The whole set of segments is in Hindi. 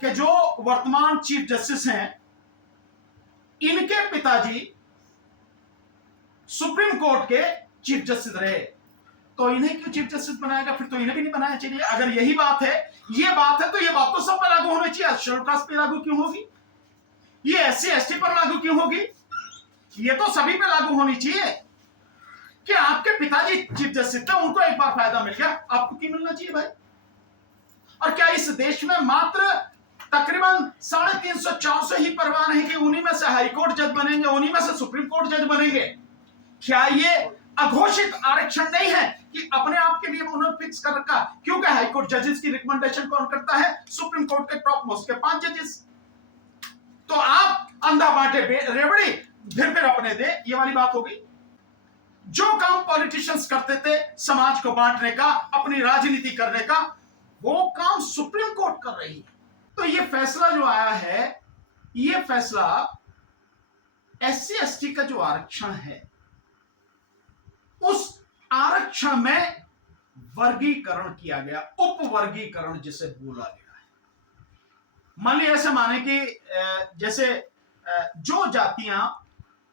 कि जो वर्तमान चीफ जस्टिस हैं, इनके पिताजी सुप्रीम कोर्ट के चीफ जस्टिस रहे, तो इन्हें क्यों चीफ जस्टिस बनाएगा? फिर तो इन्हें भी नहीं बनाना चाहिए। अगर यही बात है, ये बात है, तो ये बात तो सब पर लागू होनी चाहिए। शेड्यूल कास्ट पे लागू क्यों होगी? ये एससी एसटी पर लागू क्यों होगी? ये तो सभी पे लागू होनी चाहिए कि आपके पिताजी चीफ जस्टिस थे, उनको एक बार फायदा मिल गया, आपको क्यों मिलना चाहिए भाई? और क्या इस देश में मात्र तकरीबन 350-400 ही परवान है कि उन्हीं में से हाईकोर्ट जज बनेंगे, उन्हीं में से सुप्रीम कोर्ट जज बनेंगे? क्या ये अघोषित आरक्षण नहीं है कि अपने आप के लिए उन्होंने फिक्स कर रखा? क्योंकि हाईकोर्ट जजेस की रिकमेंडेशन कौन करता है? सुप्रीम कोर्ट के टॉप मोस्ट के 5 जजेस। तो आप अंधा बांटे रेवड़ी फिर अपने दे, ये वाली बात होगी। जो काम पॉलिटिशियंस करते थे समाज को बांटने का, अपनी राजनीति करने का, वो काम सुप्रीम कोर्ट कर रही है। तो ये फैसला जो आया है, ये फैसला एससी एसटी का जो आरक्षण है, उस आरक्षण में वर्गीकरण किया गया, उपवर्गीकरण जिसे बोला गया है। मान लीजिए ऐसे माने कि जैसे जो जातियां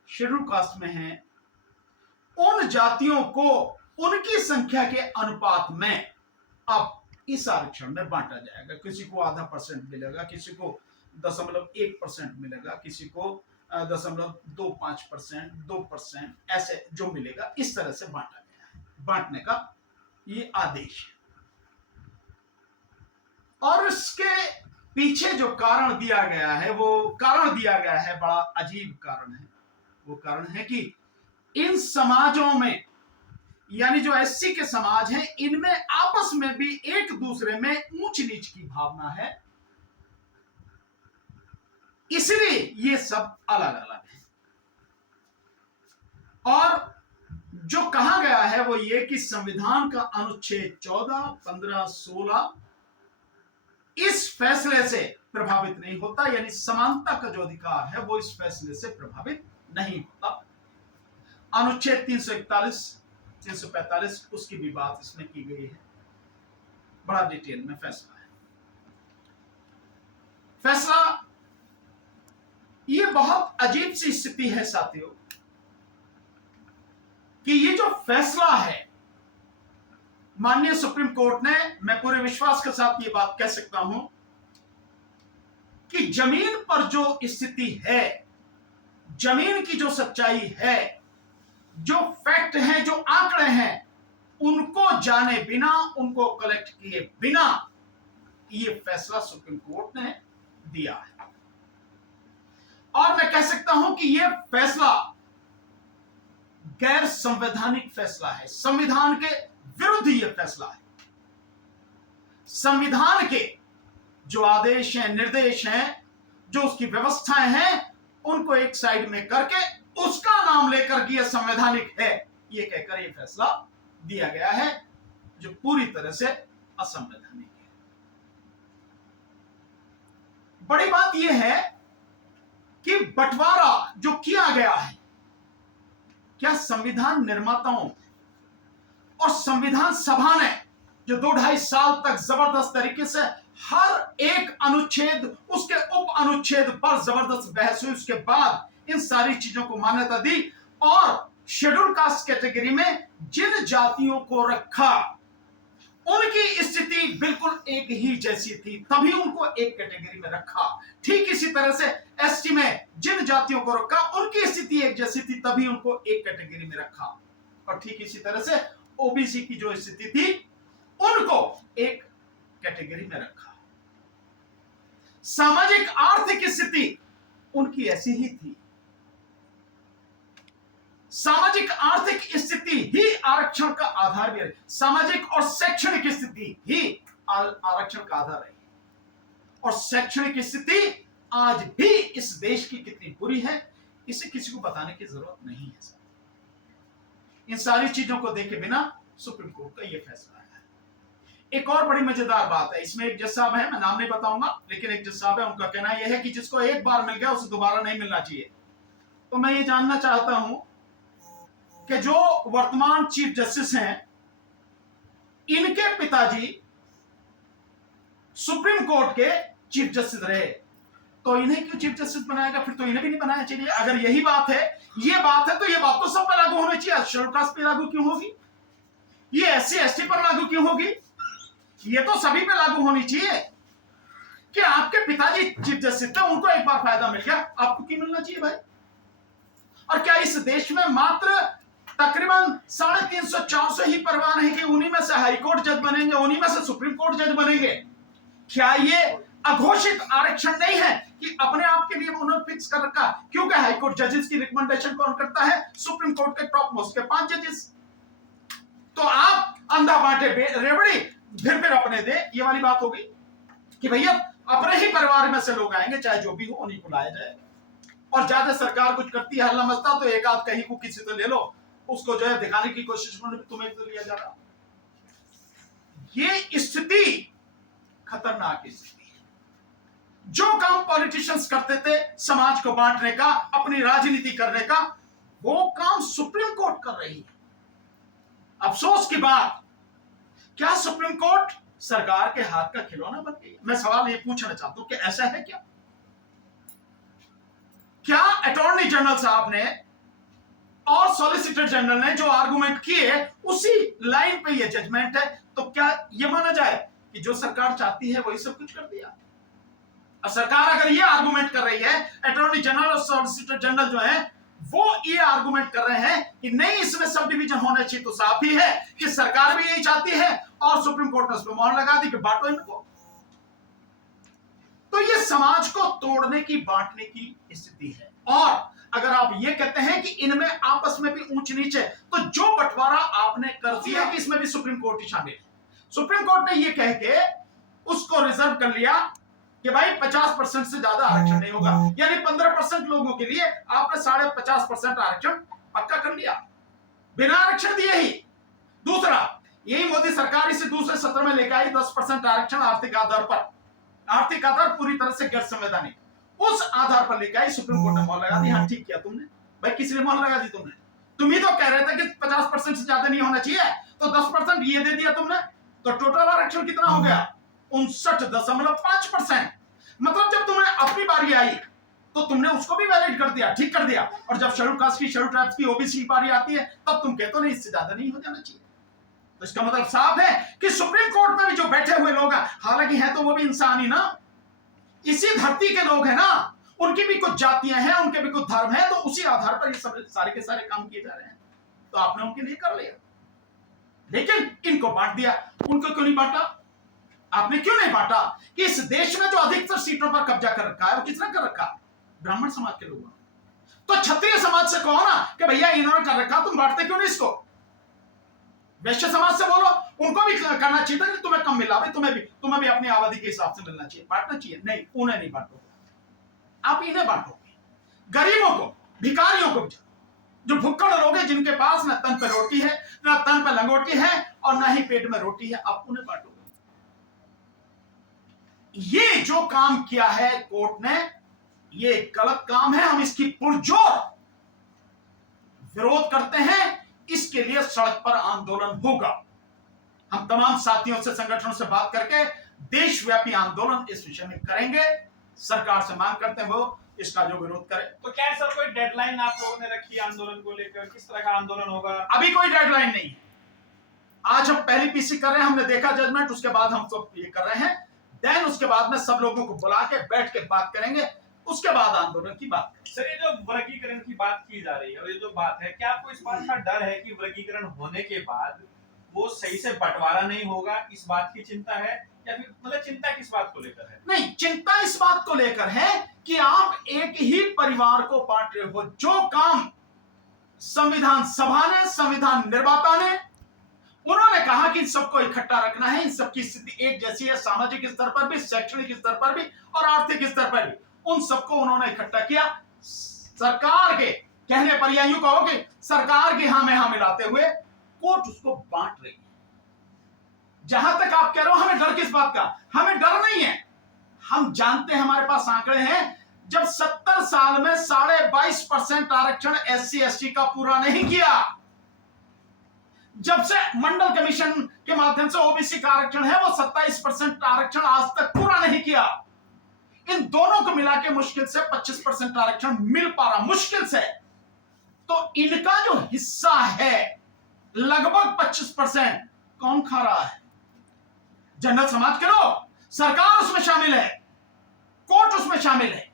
शेड्यूल कास्ट में हैं, उन जातियों को उनकी संख्या के अनुपात में अब इस आरक्षण में बांटा जाएगा। किसी को आधा % मिलेगा, किसी को 0.1% मिलेगा, किसी को 0.25%, 2%, ऐसे जो मिलेगा, इस तरह से बांटा गया है। बांटने का ये आदेश है। और इसके पीछे जो कारण दिया गया है, वो कारण दिया गया है, बड़ा अजीब कारण है। वो कारण है कि इन समाजों में, यानी जो एससी के समाज हैं, इनमें आपस में भी एक दूसरे में ऊंच नीच की भावना है, इसलिए ये सब अलग अलग है। और जो कहा गया है वो ये कि संविधान का अनुच्छेद 14, 15, 16 इस फैसले से प्रभावित नहीं होता, यानी समानता का जो अधिकार है वो इस फैसले से प्रभावित नहीं होता। अनुच्छेद 341, 345 उसकी भी बात इसमें की गई है, बड़ा डिटेल में फैसला है। फैसला ये बहुत अजीब सी स्थिति है साथियों कि ये जो फैसला है माननीय सुप्रीम कोर्ट ने, मैं पूरे विश्वास के साथ ये बात कह सकता हूं कि जमीन पर जो स्थिति है, जमीन की जो सच्चाई है, जो फैक्ट हैं, जो आंकड़े हैं, उनको जाने बिना, उनको कलेक्ट किए बिना ये फैसला सुप्रीम कोर्ट ने दिया है। और मैं कह सकता हूं कि यह फैसला गैर संवैधानिक फैसला है, संविधान के विरुद्ध यह फैसला है। संविधान के जो आदेश हैं, निर्देश हैं, जो उसकी व्यवस्थाएं हैं, उनको एक साइड में करके उसका नाम लेकर कि यह संवैधानिक है, यह कहकर यह फैसला दिया गया है, जो पूरी तरह से असंवैधानिक है। बड़ी बात यह है कि बंटवारा जो किया गया है, क्या संविधान निर्माताओं और संविधान सभा ने जो 2-2.5 साल तक जबरदस्त तरीके से हर एक अनुच्छेद, उसके उप अनुच्छेद पर जबरदस्त बहस हुई, उसके बाद इन सारी चीजों को मान्यता दी और शेड्यूल कास्ट कैटेगरी में जिन जातियों को रखा, उनकी स्थिति बिल्कुल एक ही जैसी थी, तभी उनको एक कैटेगरी में रखा। ठीक इसी तरह से एसटी में जिन जातियों को रखा, उनकी स्थिति एक जैसी थी, तभी उनको एक कैटेगरी में रखा। और ठीक इसी तरह से ओबीसी की जो स्थिति थी, उनको एक कैटेगरी में रखा। सामाजिक आर्थिक स्थिति उनकी ऐसी ही थी। सामाजिक आर्थिक स्थिति ही आरक्षण का आधार भी है। सामाजिक और शैक्षणिक स्थिति ही आरक्षण का आधार है। और शैक्षणिक स्थिति आज भी इस देश की कितनी बुरी है, इसे किसी को बताने की जरूरत नहीं है। इन सारी चीजों को देखे बिना सुप्रीम कोर्ट का यह फैसला है। एक और बड़ी मजेदार बात है, इसमें एक जज साहब है, मैं नाम नहीं बताऊंगा, लेकिन एक जज साहब है, उनका कहना यह है कि जिसको एक बार मिल गया उसे दोबारा नहीं मिलना चाहिए। तो मैं ये जानना चाहता हूं कि जो वर्तमान चीफ जस्टिस हैं, इनके पिताजी सुप्रीम कोर्ट के चीफ जस्टिस रहे, तो इन्हें क्यों चीफ जस्टिस बनाएगा? फिर तो इन्हें भी नहीं बनाया चाहिए। अगर यही बात है, ये बात है, तो ये बात तो सब पे लागू होनी चाहिए। शेड्यूल कास्ट पे लागू क्यों होगी? ये एससी एसटी पर लागू क्यों होगी? ये तो सभी पे लागू होनी चाहिए। कि आपके पिताजी चीफ जस्टिस थे, उनको एक बार फायदा मिल गया, आपको क्यों मिलना चाहिए भाई? और क्या इस देश में मात्र तकरीबन 350-400 ही परवान है कि उन्हीं में से हाई कोर्ट जज बनेंगे, उन्हीं में से सुप्रीम कोर्ट जज बनेंगे? क्या ये अघोषित आरक्षण नहीं है कि अपने आप के लिए उन्होंने फिक्स कर रखा? क्योंकि हाई कोर्ट जजेस की रिकमेंडेशन कौन करता है? सुप्रीम कोर्ट के टॉप मोस्ट के 5 जजेस। तो आप अंधा बांटे रेवड़ी फिर अपने दे, ये वाली बात होगी कि भैया अपने ही परिवार में से लोग आएंगे, चाहे जो भी हो, उन्हीं को लाया जाए। और ज्यादा सरकार कुछ करती है हल्ला मचता, तो एक आध कहीं को किसी से ले लो, उसको जो है दिखाने की कोशिश में तुम्हें तो लिया जा रहा। ये स्थिति खतरनाक स्थिति है। जो काम पॉलिटिशियंस करते थे समाज को बांटने का, अपनी राजनीति करने का, वो काम सुप्रीम कोर्ट कर रही है। अफसोस की बात, क्या सुप्रीम कोर्ट सरकार के हाथ का खिलौना बन गई? मैं सवाल ये पूछना चाहता हूं कि ऐसा है क्या? क्या अटॉर्नी जनरल साहब ने और सॉलिसिटर जनरल ने जो आर्गुमेंट किए, उसी लाइन पे ये जजमेंट है? तो क्या ये माना जाए कि जो सरकार चाहती है वही सब कुछ कर दिया? और सरकार अगर ये आर्गुमेंट कर रही है, अटॉर्नी जनरल और सॉलिसिटर जनरल जो है वो ये आर्गुमेंट कर रहे हैं कि नहीं, इसमें सब डिवीजन होना चाहिए, तो साफ ही है कि सरकार भी यही चाहती है और सुप्रीम कोर्ट ने उस पर मोहर लगा दी कि बांटो इनको। तो ये समाज को तोड़ने की, बांटने की स्थिति है। और अगर आप ये कहते हैं कि इनमें आपस में भी ऊंच नीच है, तो जो बंटवारा आपने कर दिया कि इसमें भी सुप्रीम कोर्ट ही शामिल है। सुप्रीम कोर्ट ने ये कह के उसको रिजर्व कर लिया कि भाई 50% से ज्यादा आरक्षण नहीं होगा, यानी 15% लोगों के लिए आपने 50.5% आरक्षण पक्का कर लिया, बिना आरक्षण दिए ही। दूसरा, यही मोदी सरकार इसे दूसरे सत्र में लेकर आई 10% आरक्षण आर्थिक आधार पर। आर्थिक आधार पूरी तरह से गैर संवैधानिक, उस आधार पर लेकर आई, सुप्रीम कोर्ट ने मोहर लगा दी। हाँ, ठीक किया तुमने भाई, किसी ने मोहर लगा दी? तुम ही तो कह रहे थे कि 50% से ज्यादा नहीं होना चाहिए, तो 10% ये दे दिया तुमने, तो टोटल आरक्षण कितना हो गया? 59.5%। मतलब जब तुम्हें अपनी बारी आई तो तुमने उसको भी वैलिड कर दिया, ठीक कर दिया, और जब शेड्यूल कास्ट की, शेड्यूल ट्राइब्स की, ओबीसी की बारी आती है, तब तुम कहते हो नहीं, इससे ज्यादा नहीं हो जाना चाहिए। तो इसका मतलब साफ है कि सुप्रीम कोर्ट में भी जो बैठे हुए लोग हैं, हालांकि हैं तो वो भी इंसान ही ना, इसी धरती के लोग हैं ना, उनकी भी कुछ जातियां हैं, उनके भी कुछ धर्म है, तो उसी आधार पर ये सब सारे के सारे काम किए जा रहे हैं। तो आपने उनके लिए कर लिया, लेकिन इनको बांट दिया। उनको क्यों नहीं बांटा? आपने क्यों नहीं बांटा कि इस देश में जो अधिकतर सीटों पर कब्जा कर रखा है वो किसने कर रखा? ब्राह्मण समाज के लोगों ने। तो क्षत्रिय समाज से कहो ना कि भैया इन्होंने कर रखा, तुम बांटते क्यों नहीं इसको? वैश्य समाज से बोलो, उनको भी करना चाहिए था कि तुम्हें कम मिला, भाई तुम्हें भी अपनी आबादी के हिसाब से मिलना चाहिए, बांटना चाहिए। नहीं, उन्हें नहीं बांटोगे, आप इन्हें बांटोगे, गरीबों को, भिखारियों को, जो भुक्कड़ लोग हैं, जिनके पास न तन पे रोटी है, न तन पे लंगोटी है, और न ही पेट में रोटी है, आप उन्हें बांटोगे। ये जो काम किया है कोर्ट ने, ये गलत काम है। हम इसकी पुरजोर विरोध करते हैं, इसके लिए सड़क पर आंदोलन होगा। हम तमाम साथियों से, संगठनों से बात करके देशव्यापी आंदोलन इस विषय में करेंगे। सरकार से मांग करते हैं वो इसका जो विरोध करे। तो क्या सर कोई डेडलाइन आप लोगों ने रखी है आंदोलन को लेकर? किस तरह का आंदोलन होगा? अभी कोई डेडलाइन नहीं है। आज हम पहली पीसी कर रहे हैं, हमने देखा जजमेंट, उसके बाद हम तो ये कर रहे हैं। देन उसके बाद में सब लोगों को बुला के बैठ के बात करेंगे, उसके बाद आंदोलन की बात करेंगे। सर, ये जो वर्गीकरण की बात की जा रही है और ये जो बात है, क्या आपको इस बात का डर है कि वर्गीकरण होने के बाद वो सही से बंटवारा नहीं होगा, इस बात की चिंता है? या फिर मतलब चिंता किस बात को लेकर है? नहीं, चिंता इस बात को लेकर है कि आप एक ही परिवार को बांट रहे हो। जो काम संविधान सभा ने, संविधान निर्माता ने, उन्होंने कहा कि इन सबको इकट्ठा रखना है, इन सबकी स्थिति एक जैसी है, सामाजिक स्तर पर भी, शैक्षणिक स्तर पर भी और आर्थिक स्तर पर भी, उन सबको उन्होंने इकट्ठा किया। सरकार के कहने पर या यूं कहो कि सरकार की हाँ में हाँ मिलाते हुए कोर्ट उसको बांट रही है। जहां तक आप कह रहे हो हमें डर किस बात का, हमें डर नहीं है। हम जानते हैं, हमारे पास आंकड़े हैं, जब 70 साल में 22.5% आरक्षण एससी एसटी का पूरा नहीं किया, जब से मंडल कमीशन के माध्यम से ओबीसी का आरक्षण है, वो 27% आरक्षण आज तक पूरा नहीं किया। इन दोनों को मिला के मुश्किल से 25% आरक्षण मिल पा रहा, मुश्किल से। तो इनका जो हिस्सा है लगभग 25% कौन खा रहा है? जनरल समाज के लोग, सरकार उसमें शामिल है, कोर्ट उसमें शामिल है।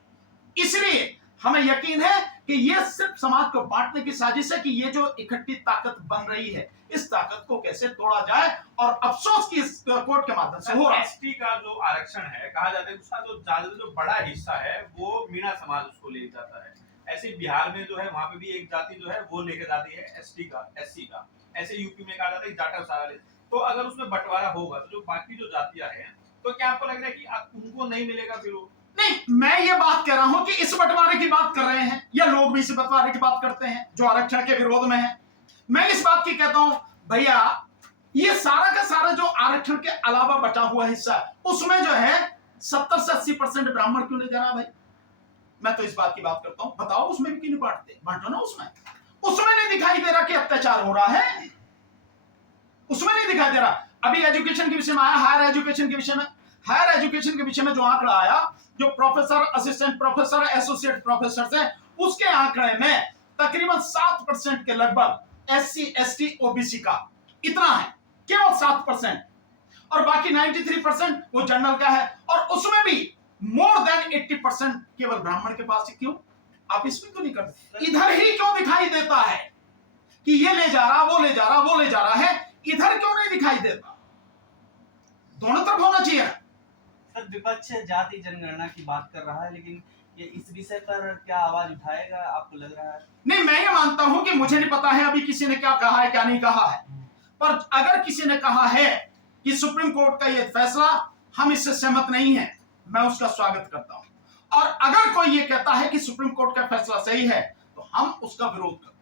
इसलिए हमें यकीन है कि यह सिर्फ समाज को बांटने की साजिश है कि यह जो इकट्ठी ताकत बन रही है, इस ताकत को कैसे तोड़ा जाए, और अफसोस की इस कोर्ट के माध्यम से हो रहा है। एसटी का जो आरक्षण है, कहा जाता है उसका जो बड़ा हिस्सा है वो मीणा समाज उसको ले जाता है। ऐसे बिहार में जो है वहां पे भी एक जाति जो है वो लेकर जाती है एसटी का, एससी का। ऐसे यूपी में कहा जाता है जाटा सारा। तो अगर उसमें बंटवारा होगा तो जो बाकी जो जातियां हैं, तो क्या आपको लग रहा है कि उनको नहीं मिलेगा फिर वो? नहीं, मैं ये बात कह रहा हूं कि इस बंटवारे की बात कर रहे हैं, या लोग भी इस बंटवारे की बात करते हैं जो आरक्षण के विरोध में है। मैं इस बात की कहता हूं भैया, ये सारा का सारा जो आरक्षण के अलावा बचा हुआ हिस्सा है, उसमें जो है 70 से 80% ब्राह्मण क्यों ले जा रहा भाई? मैं तो इस बात की बात करता हूं, बताओ उसमें भी क्यों नहीं बांटते? बांटो ना उसमें नहीं दिखाई दे रहा कि अत्याचार हो रहा है, उसमें नहीं दिखाई दे रहा। अभी एजुकेशन के विषय में आया, हायर एजुकेशन के विषय में जो आंकड़ा आया, जो professor, assistant professor, associate professor है, उसके आंकड़े में तकरीबन 7% के लगभग एससी, एसटी, ओबीसी का इतना है, केवल 7%, और बाकी 93% वो जनरल का है, और उसमें भी मोर देन 80% केवल ब्राह्मण के पास है। क्यों? आप इसमें क्यों नहीं करते? इधर ही क्यों दिखाई देता है कि ये ले जा रहा, वो ले जा रहा, वो ले जा रहा है, इधर क्यों नहीं दिखाई देता? दोनों तरफ होना चाहिए। सर, विपक्ष जाति जनगणना की बात कर रहा है, लेकिन ये इस विषय पर क्या आवाज उठाएगा, आपको लग रहा है? नहीं, मैं ये मानता हूं कि मुझे नहीं पता है अभी किसी ने क्या कहा है, क्या नहीं कहा है, पर अगर किसी ने कहा है कि सुप्रीम कोर्ट का ये फैसला हम इससे सहमत नहीं है, मैं उसका स्वागत करता हूं। और अगर कोई ये कहता है कि सुप्रीम कोर्ट का फैसला सही है, तो हम उसका विरोध करते हैं।